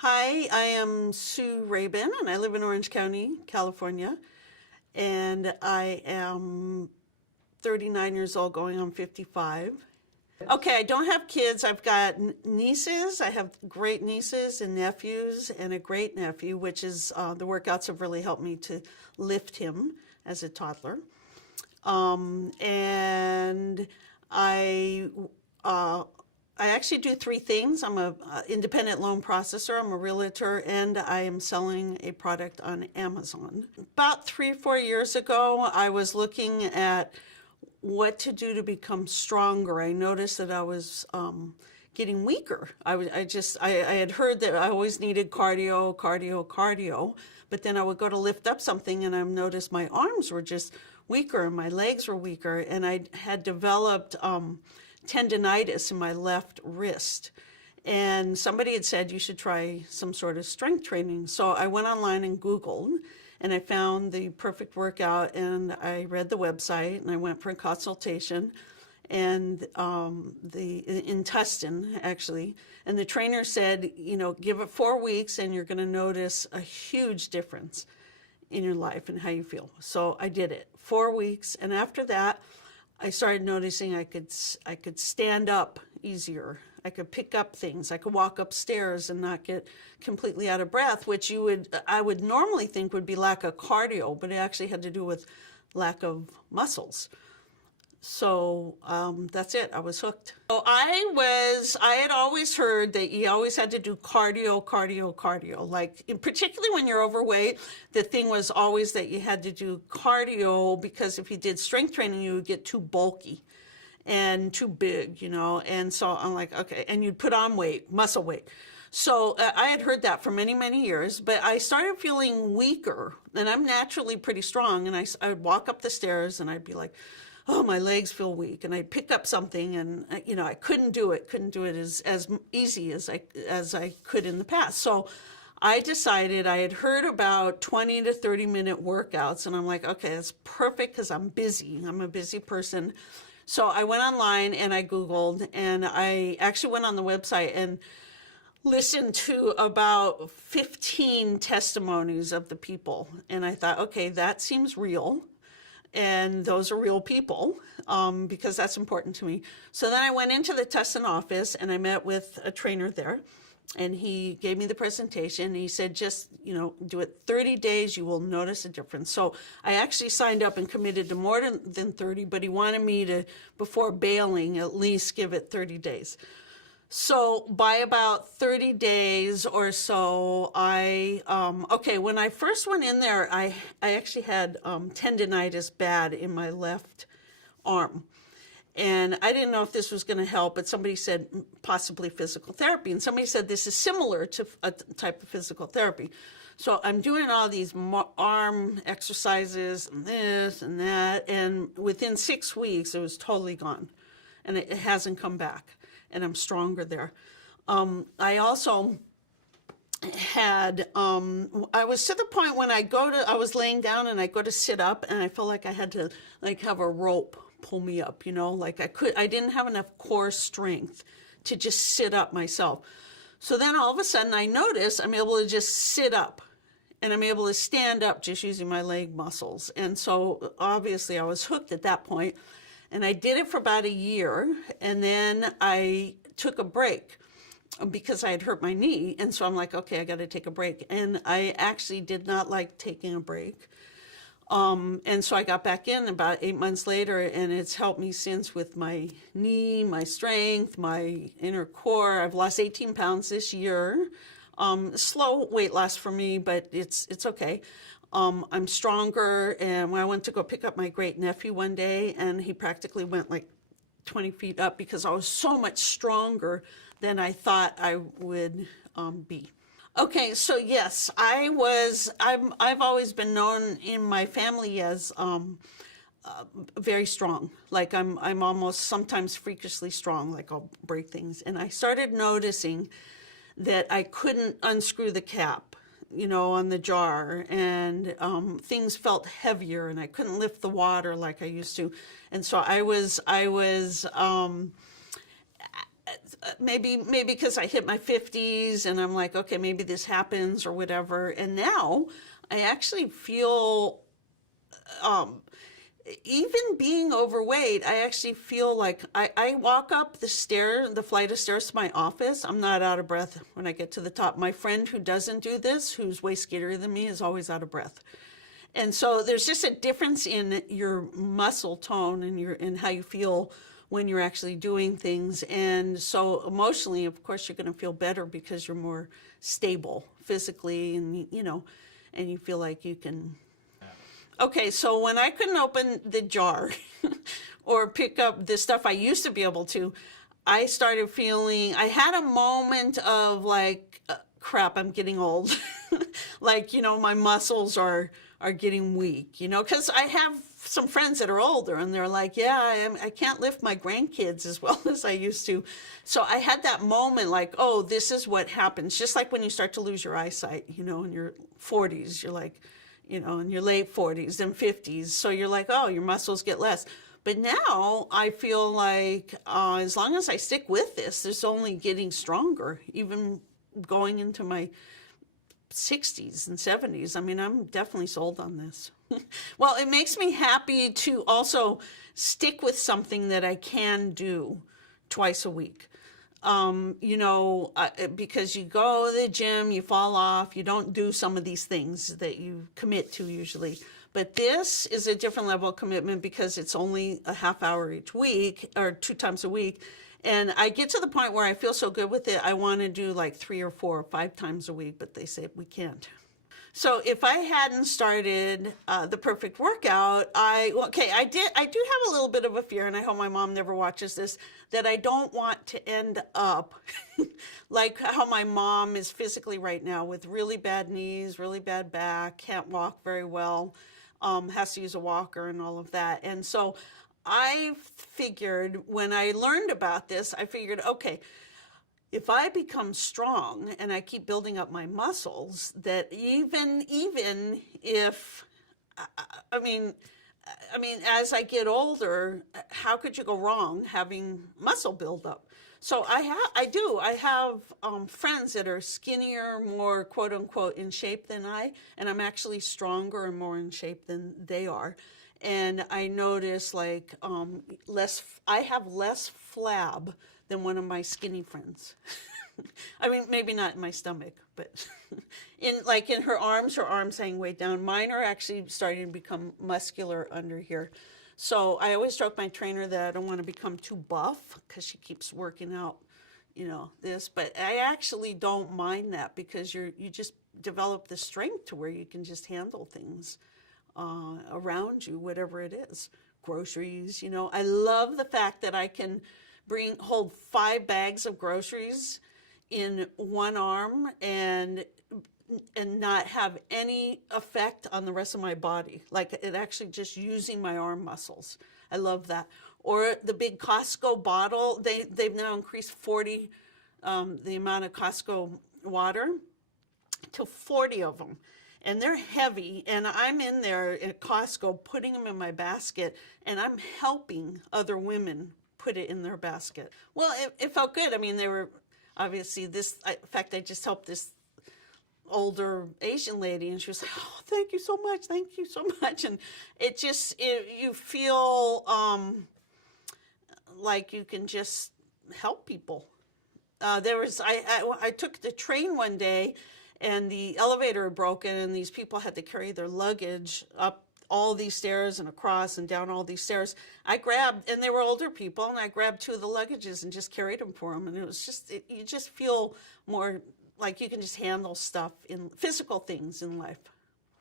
Hi, I am Sue Rabin, and I live in Orange County, California. And I am 39 years old, going on 55. Okay, I don't have kids. I've got nieces. I have great nieces and nephews, and a great nephew, which is the workouts have really helped me to lift him as a toddler. And uh, I actually do three things. I'm a independent loan processor, I'm a realtor, and I am selling a product on Amazon. About 3 or 4 years ago, I was looking at what to do to become stronger. I noticed that I was getting weaker. I had heard that I always needed cardio, but then I would go to lift up something and I noticed my arms were just weaker and my legs were weaker, and I had developed tendonitis in my left wrist. And somebody had said you should try some sort of strength training. So I went online and Googled, and I found the perfect workout, and I read the website, and I went for a consultation, and in Tustin, actually. And the trainer said, give it 4 weeks, and you're going to notice a huge difference in your life and how you feel. So I did it 4 weeks, and after that, I started noticing I could stand up easier. I could pick up things. I could walk upstairs and not get completely out of breath, which I would normally think would be lack of cardio, but it actually had to do with lack of muscles. So that's it. I was hooked. So I had always heard that you always had to do cardio. Like, particularly when you're overweight, the thing was always that you had to do cardio because if you did strength training, you would get too bulky and too big, And so I'm like, okay, and you'd put on weight, muscle weight. So I had heard that for many, many years, but I started feeling weaker, and I'm naturally pretty strong, and I'd walk up the stairs and I'd be like, oh, my legs feel weak, and I'd pick up something, and I couldn't do it as easy as I could in the past. So I decided, I had heard about 20 to 30-minute workouts, and I'm like, okay, that's perfect because I'm busy. I'm a busy person. So I went online and I Googled, and I actually went on the website and listened to about 15 testimonies of the people, and I thought, okay, that seems real. And those are real people, because that's important to me. So then I went into the Tustin office and I met with a trainer there, and he gave me the presentation. He said, just, do it 30 days, you will notice a difference. So I actually signed up and committed to more than 30, but he wanted me to, before bailing, at least give it 30 days. So by about 30 days or so, when I first went in there, I actually had tendonitis bad in my left arm. And I didn't know if this was going to help, but somebody said possibly physical therapy. And somebody said this is similar to a type of physical therapy. So I'm doing all these arm exercises and this and that. And within 6 weeks, it was totally gone. And it hasn't come back. And I'm stronger there. I also had, I was to the point when I was laying down and I go to sit up, and I felt like I had to have a rope pull me up, I didn't have enough core strength to just sit up myself. So then all of a sudden I notice I'm able to just sit up, and I'm able to stand up just using my leg muscles. And so obviously I was hooked at that point. And I did it for about a year, and then I took a break because I had hurt my knee. And so I'm like, okay, I got to take a break. And I actually did not like taking a break. And so I got back in about 8 months later, and it's helped me since with my knee, my strength, my inner core. I've lost 18 pounds this year. Slow weight loss for me, but it's okay. I'm stronger, and when I went to go pick up my great nephew one day, and he practically went like 20 feet up because I was so much stronger than I thought I would be. Okay, so yes, I've always been known in my family as very strong. Like I'm almost sometimes freakishly strong, like I'll break things. And I started noticing that I couldn't unscrew the cap, on the jar, and things felt heavier, and I couldn't lift the water like I used to. And so I was maybe because I hit my 50s and I'm like, okay, maybe this happens or whatever. And now I actually feel, even being overweight, I actually feel like I walk up the flight of stairs to my office. I'm not out of breath when I get to the top. My friend who doesn't do this, who's way skinnier than me, is always out of breath. And so there's just a difference in your muscle tone and how you feel when you're actually doing things. And so emotionally, of course, you're going to feel better because you're more stable physically, and and you feel like you can. Okay, so when I couldn't open the jar or pick up the stuff I used to be able to, I started feeling, I had a moment of like, crap, I'm getting old. Like, my muscles are getting weak, because I have some friends that are older and they're like, yeah, I can't lift my grandkids as well as I used to. So I had that moment like, oh, this is what happens. Just like when you start to lose your eyesight, in your 40s, you're like, in your late 40s and 50s. So you're like, oh, your muscles get less. But now I feel like as long as I stick with this, it's only getting stronger, even going into my 60s and 70s. I mean, I'm definitely sold on this. Well, it makes me happy to also stick with something that I can do twice a week. Because you go to the gym, you fall off, you don't do some of these things that you commit to usually. But this is a different level of commitment because it's only a half hour each week or 2 times a week. And I get to the point where I feel so good with it, I want to do like 3 or 4 or 5 times a week, but they say we can't. So if I hadn't started the perfect workout, I do have a little bit of a fear, and I hope my mom never watches this, that I don't want to end up like how my mom is physically right now, with really bad knees, really bad back, can't walk very well, has to use a walker and all of that. And so I figured, when I learned about this, I figured, okay, if I become strong and I keep building up my muscles, that even if, as I get older, how could you go wrong having muscle buildup? So I have friends that are skinnier, more quote unquote in shape than and I'm actually stronger and more in shape than they are. And I notice like I have less flab than one of my skinny friends. I mean, maybe not in my stomach, but in her arms hang way down. Mine are actually starting to become muscular under here. So I always joke my trainer that I don't want to become too buff because she keeps working out, this. But I actually don't mind that because you just develop the strength to where you can just handle things around you, whatever it is. Groceries, I love the fact that I can hold 5 bags of groceries in one arm and not have any effect on the rest of my body. Like it actually just using my arm muscles. I love that. Or the big Costco bottle, they've now increased 40, the amount of Costco water to 40 of them. And they're heavy, and I'm in there at Costco putting them in my basket, and I'm helping other women put it in their basket. Well, it felt good. I mean, they were obviously in fact, I just helped this older Asian lady, and she was like, oh, thank you so much. Thank you so much. And you feel like you can just help people. I took the train one day, and the elevator had broken, and these people had to carry their luggage up all these stairs and across and down all these stairs. I grabbed, and they were older people, and I grabbed 2 of the luggages and just carried them for them. And it was you just feel more like you can just handle stuff in physical things in life.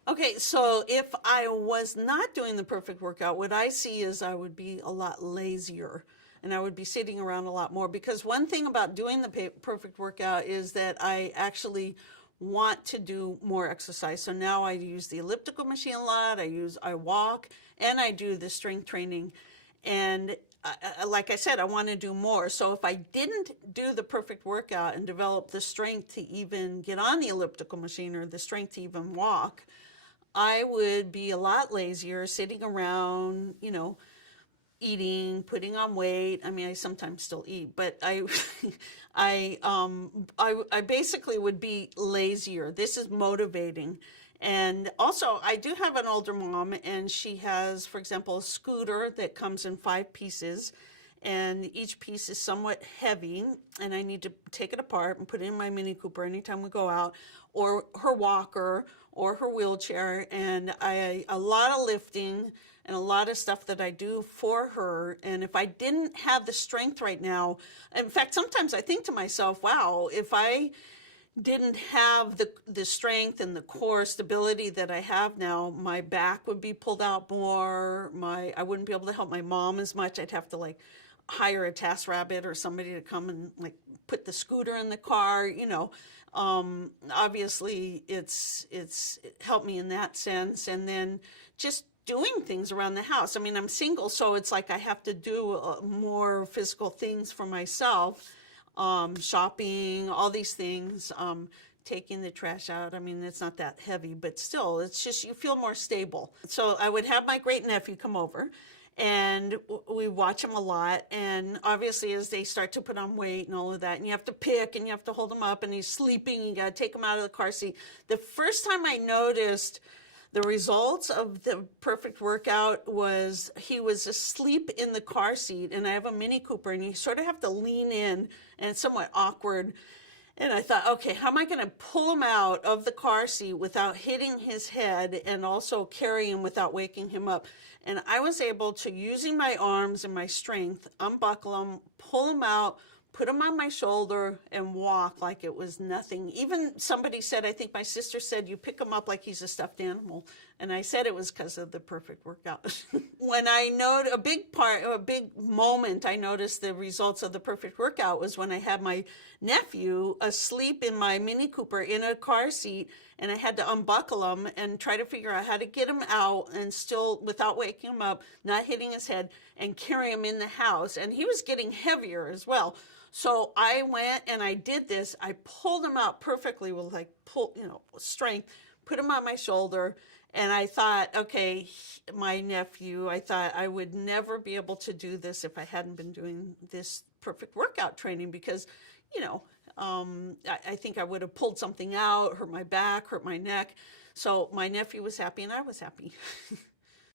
Okay, so if I was not doing the perfect workout, what I see is I would be a lot lazier, and I would be sitting around a lot more. Because one thing about doing the perfect workout is that I actually want to do more exercise. So now I use the elliptical machine a lot. I walk, and I do the strength training. And like I said, I want to do more. So if I didn't do the perfect workout and develop the strength to even get on the elliptical machine or the strength to even walk, I would be a lot lazier, sitting around, eating, putting on weight. I mean, I sometimes still eat, but I basically would be lazier. This is motivating. And also, I do have an older mom, and she has, for example, a scooter that comes in 5 pieces, and each piece is somewhat heavy, and I need to take it apart and put it in my Mini Cooper anytime we go out, or her walker, or her wheelchair, and a lot of lifting and a lot of stuff that I do for her. And if I didn't have the strength right now, in fact, sometimes I think to myself, wow, if I didn't have the strength and the core stability that I have now, my back would be pulled out more. I wouldn't be able to help my mom as much. I'd have to like hire a task rabbit or somebody to come and like put the scooter in the car, you know. Obviously it helped me in that sense. And then just doing things around the house. I mean, I'm single, so it's like I have to do more physical things for myself. Shopping, all these things, taking the trash out. I mean, it's not that heavy, but still, it's just, you feel more stable. So I would have my great nephew come over, and we watch him a lot. And obviously, as they start to put on weight and all of that, and you have to pick and you have to hold him up, and he's sleeping, you got to take him out of the car seat. The first time I noticed the results of the perfect workout was he was asleep in the car seat, and I have a Mini Cooper, and you sort of have to lean in, and it's somewhat awkward. And I thought, okay, how am I going to pull him out of the car seat without hitting his head and also carry him without waking him up? And I was able to, using my arms and my strength, unbuckle him, pull him out, put him on my shoulder, and walk like it was nothing. Even somebody said, I think my sister said, you pick him up like he's a stuffed animal. And I said it was because of the perfect workout. When I know a big moment, I noticed the results of the perfect workout was when I had my nephew asleep in my Mini Cooper in a car seat, and I had to unbuckle him and try to figure out how to get him out and still, without waking him up, not hitting his head, and carry him in the house. And he was getting heavier as well. So I went and I did this. I pulled him out perfectly with strength, put him on my shoulder. And I thought, okay, my nephew, I thought I would never be able to do this if I hadn't been doing this perfect workout training, because, I think I would have pulled something out, hurt my back, hurt my neck. So my nephew was happy and I was happy.